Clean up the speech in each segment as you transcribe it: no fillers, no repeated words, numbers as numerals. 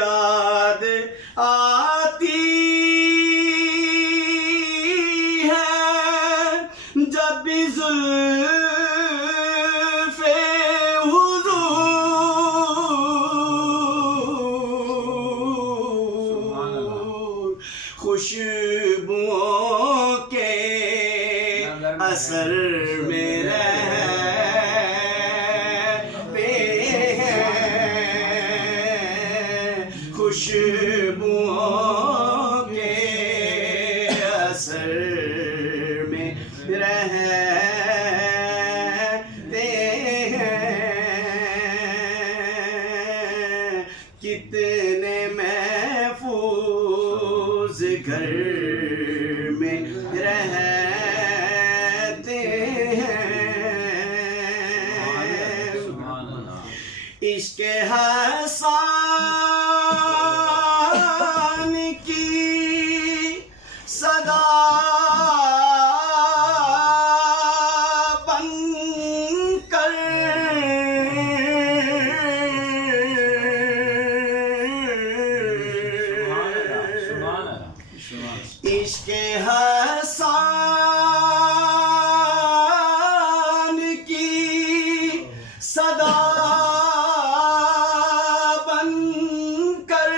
یاد آتی ہے جب بھی زلف حضور خوشبوؤں کے اثر میں رہتے ہیں، خوشبوؤں کے اثر میں رہتے ہیں، کتنے محفوظ گھر میں رہتے ہیں، عشق حسان کی صدا بن کر عشق حسان کی صدا بن کر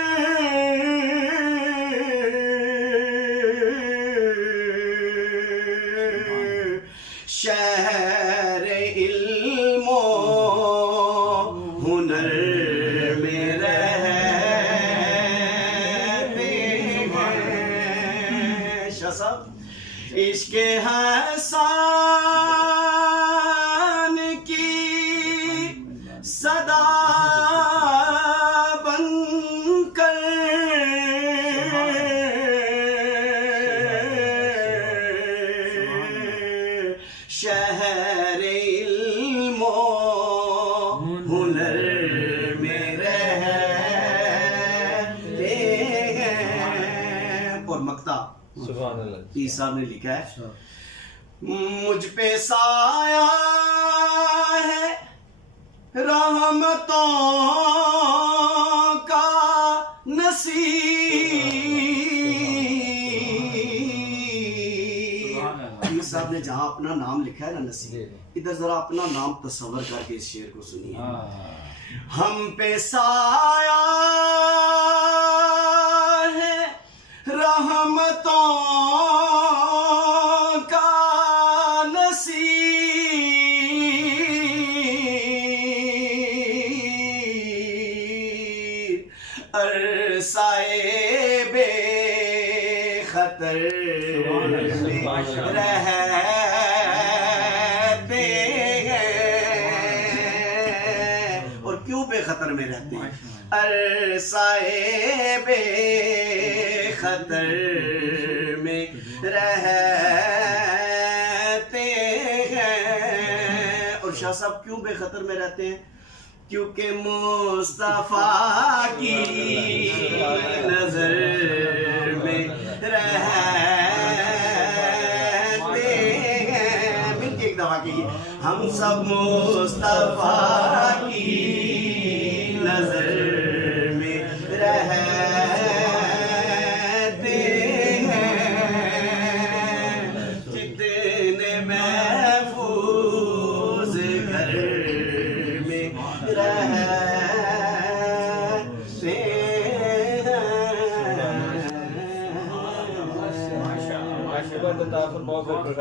شہر علم و ہنر میں رہتے ہیں، شاہ صاحب عشق حسان کی صدا بن کر شہر علم و ہنر میں رہتے ہیں۔ اور مقطع سبحان اللہ، پیر صاحب نے لکھا ہے، مجھ پہ سایہ ہے رحمتوں کا نصیب۔ پیر صاحب نے جہاں اپنا نام لکھا ہے نا نصیب، ادھر ذرا اپنا نام تصور کر کے اس شعر کو سنیے۔ ہم پہ سایہ ہے رحمتوں کا نصیب، عرصۂ بے خطر میں رہتے ہیں، اور کیوں بے خطر میں رہتے ہیں؟ عرصۂ بے خطر میں رہتے ہیں۔ اور شاہ صاحب کیوں بے خطر میں رہتے ہیں؟ کیونکہ مصطفیٰ کی نظر میں رہتے ہیں۔ مل کے ایک دفعہ کہیے، ہم سب مصطفیٰ کی نظر میں رہتے ہیں، کتنے محفوظ گھر میں رہتے ہیں۔